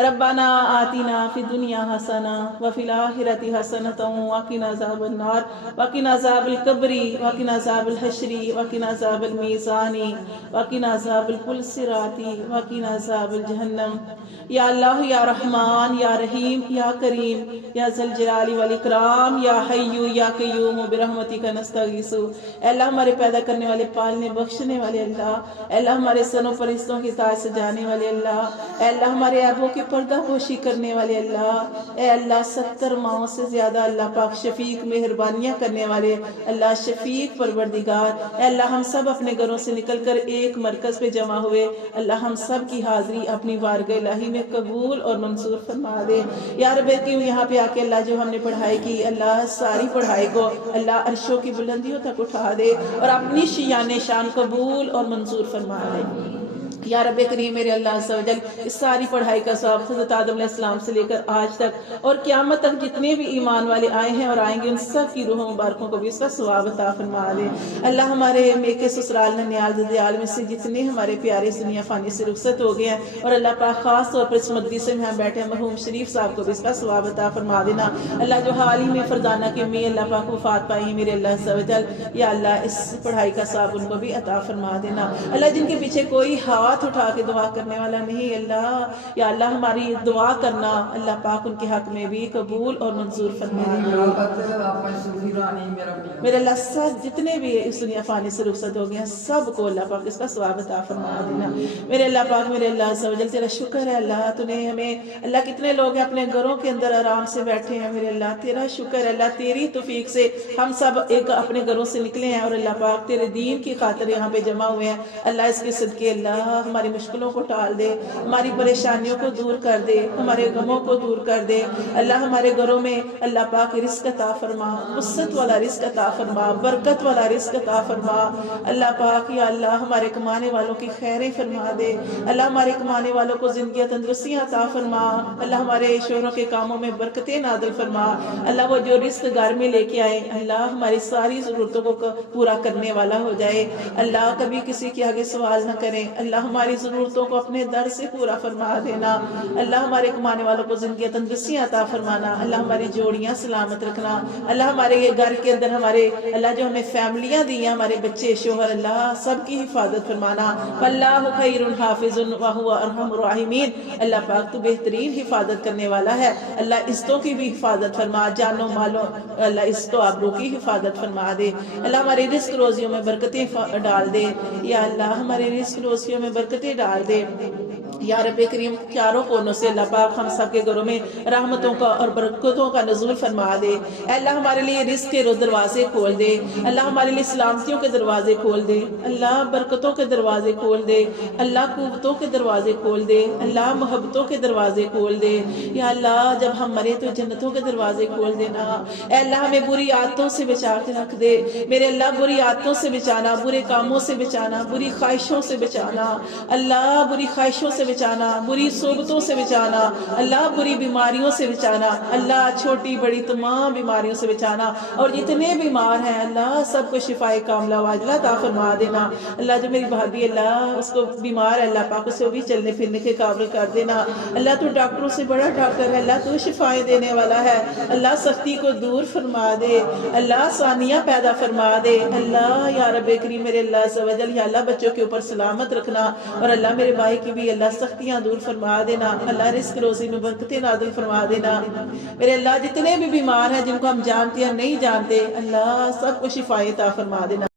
ربنا آتنا فی الدنیا حسنہ وفی الآخرۃ حسنۃ وقنا عذاب النار وقنا عذاب القبر وقنا عذاب الحشر وقنا عذاب المیزان وقنا عذاب الصراط وقنا عذاب الجہنم۔ یا اللہ یا رحمان یا رحیم یا کریم یا ذی الجلال والاکرام یا حی یا قیوم برحمتک نستغیث۔ اے اللہ ہمارے پیدا کرنے والے، پالنے بخشنے والے اللہ، اے اللہ ہمارے سنوں فرشتوں کی اطاعت سے جانے والے اللہ، اے اللہ ہمارے عیبوں کی پردہ پوشی کرنے والے اللہ، اے اللہ 70 ماہوں سے زیادہ اللہ پاک شفیق مہربانیاں کرنے والے اللہ، شفیق پروردگار، اے اللہ ہم سب اپنے گھروں سے نکل کر ایک مرکز پہ جمع ہوئے، اللہ ہم سب کی حاضری اپنی بارگاہ الہی میں قبول اور منظور فرما دے۔ یا رب کریم یہاں پہ آ کے اللہ جو ہم نے پڑھائی کی، اللہ ساری پڑھائی کو اللہ عرشوں کی بلندیوں تک اٹھا دے اور اپنی شیان شان قبول اور منظور فرما دے۔ یا رب کریم میرے اللہ عز و جل اس ساری پڑھائی کا ثواب حضرت آدم علیہ السلام سے لے کر آج تک اور قیامت تک جتنے بھی ایمان والے آئے ہیں اور آئیں گے ان سب کی روحوں مبارکوں کو بھی اس کا ثواب عطا فرما دے۔ اللہ ہمارے میکے سسرال ننیال ددیال میں سے جتنے ہمارے پیارے اس دنیا فانی سے رخصت ہو گئے ہیں اور اللہ پاک خاص طور پر اس مجلس میں بیٹھے مرحوم شریف صاحب کو بھی اس کا ثواب عطا فرما دینا۔ اللہ جو حال ہی میں فرزانہ کے میں اللہ پاک وفات پائی ہیں میرے اللہ عز و جل، یا اللہ اس پڑھائی کا ثواب ان کو بھی عطا فرما دینا۔ اللہ جن کے پیچھے کوئی ہاتھ اٹھا کے دعا کرنے والا نہیں، اللہ یا اللہ ہماری دعا کرنا اللہ پاک ان کے حق میں بھی قبول اور منظور فرما دینا۔ میرے اللہ سب جتنے بھی اس دنیا فانی سے رخصت ہو گئے ہیں سب کو اللہ پاک اس کا ثواب عطا فرما دینا۔ میرے اللہ پاک میرے اللہ عز و جل تیرا شکر ہے اللہ، تو نے ہمیں اللہ کتنے لوگ ہیں اپنے گھروں کے اندر آرام سے بیٹھے ہیں، میرے اللہ تیرا شکر ہے اللہ، تیری توفیق سے ہم سب ایک اپنے گھروں سے نکلے ہیں اور اللہ پاک تیرے دین کی خاطر یہاں پہ جمع ہوئے ہیں۔ اللہ اس کے صدقے اللہ ہماری مشکلوں کو ٹال دے، ہماری پریشانیوں کو دور کر دے، ہمارے غموں کو دور کر دے۔ اللہ ہمارے گھروں میں اللہ پاک رزق عطا فرما، وسعت والا رزق عطا فرما، برکت والا رزق عطا فرما۔ اللہ پاک یا اللہ ہمارے کمانے والوں کی خیریں فرما دے، اللہ ہمارے کمانے والوں کو زندگی تندرستیاں عطا فرما، اللہ ہمارے شوہروں کے کاموں میں برکتیں نازل فرما۔ اللہ وہ جو رزق گھر میں لے کے آئے اللہ ہماری ساری ضرورتوں کو پورا کرنے والا ہو جائے، اللہ کبھی کسی کے آگے سوال نہ کریں، اللہ ہماری ضرورتوں کو اپنے در سے پورا فرما دینا۔ اللہ ہمارے کمانے والوں کو زندگی تندرستیاں عطا فرمانا، اللہ ہماری جوڑیاں سلامت رکھنا، اللہ ہمارے یہ گھر کے اندر ہمارے اللہ جو ہمیں فیملیاں دی ہیں، ہمارے بچے شوہر اللہ سب کی حفاظت فرمانا۔ واللہ خیر حافظ وہو ارحم الراحمین، اللہ پاک تو بہترین حفاظت کرنے والا ہے، اللہ عزتوں کی بھی حفاظت فرما، جانوں مالوں اللہ عزت و آبرو کی حفاظت فرما دے۔ اللہ ہمارے رزق روزیوں میں برکتیں ڈال دے، یا اللہ ہمارے رزق روزیوں میں برکتیں ڈال دے۔ یا رب کریم چاروں کونوں سے اللہ پاک ہم سب کے گھروں میں رحمتوں کا اور برکتوں کا نزول فرما دے۔ اے اللہ ہمارے لیے رزق کے دروازے کھول دے، اللہ ہمارے لیے سلامتیوں کے دروازے کھول دے، اللہ برکتوں کے دروازے کھول دے، اللہ قوتوں کے دروازے کھول دے، اللہ محبتوں کے دروازے کھول دے۔ یا اللہ جب ہم مرے تو جنتوں کے دروازے کھول دینا۔ اے اللہ ہمیں بری عادتوں سے بچا کے رکھ دے، میرے اللہ بری عادتوں سے بچانا، برے کاموں سے بچانا، بری خواہشوں سے بچانا، اللہ بری خواہشوں سے بچانا، بری صحبتوں سے بچانا، اللہ بری بیماریوں سے بچانا، اللہ چھوٹی بڑی تمام بیماریوں سے بچانا، اور جتنے بیمار ہیں اللہ سب کو شفائے کاملہ واجلہ عطا فرما دینا۔ اللہ جو میری بھابھی اللہ اس کو بیمار ہے اللہ پاک اسے بھی چلنے پھرنے کے قابل کر دینا۔ اللہ تو ڈاکٹروں سے بڑا ڈاکٹر ہے، اللہ تو شفائیں دینے والا ہے، اللہ سختی کو دور فرما دے، اللہ آسانیاں پیدا فرما دے۔ اللہ یا رب کریم میرے اللہ عز و جل یا اللہ بچوں کے اوپر سلامت رکھنا، اور اللہ میرے بھائی کی بھی اللہ سختیاں دور فرما دینا، اللہ رزق روزی میں برکتیں نازل فرما دینا۔ میرے اللہ جتنے بھی بیمار ہیں جن کو ہم جانتے ہیں نہیں جانتے اللہ سب کو شفائیں عطا فرما دینا۔